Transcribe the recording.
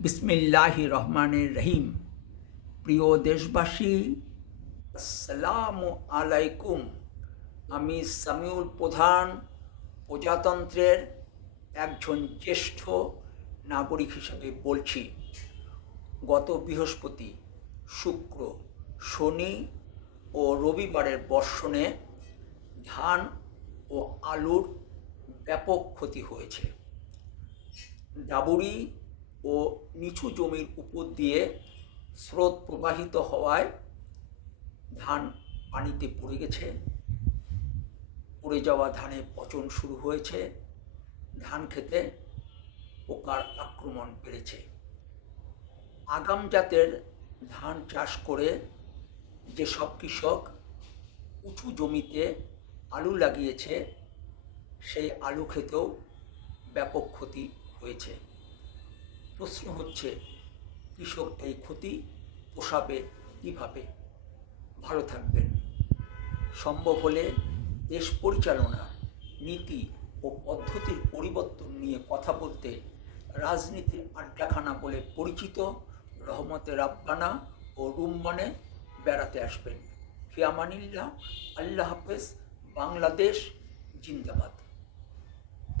বিসমিল্লাহির রহমানির রহিম। প্রিয় দেশবাসী, আসসালামু আলাইকুম। আমি সামিউল প্রধান প্রজাতন্ত্রের একজন জ্যেষ্ঠ নাগরিক হিসেবে বলছি। গত বৃহস্পতি, শুক্র, শনি ও রবিবারের বর্ষণে ধান ও আলুর ব্যাপক ক্ষতি হয়েছে। ডাবুরি ও নিচু জমির উপর দিয়ে স্রোত প্রবাহিত হওয়ায় ধান পানিতে পড়ে গেছে। পড়ে যাওয়া ধানে পচন শুরু হয়েছে। ধান খেতে পোকার আক্রমণ বেড়েছে। আগাম জাতের ধান চাষ করে যেসব কৃষক উঁচু জমিতে আলু লাগিয়েছে, সেই আলু খেতেও ব্যাপক ক্ষতি হয়েছে। প্রশ্ন হচ্ছে, কৃষক এই ক্ষতি পোষাবে কীভাবে? ভালো থাকবেন। সম্ভব হলে দেশ পরিচালনার নীতি ও পদ্ধতির পরিবর্তন নিয়ে কথা বলতে রাজনীতির আড্ডাখানা বলে পরিচিত রহমতে রাব্বানা ও রুম্মানে বেড়াতে আসবেন। ফি আমানিল্লাহ। আল্লাহ হাফেজ। বাংলাদেশ জিন্দাবাদ।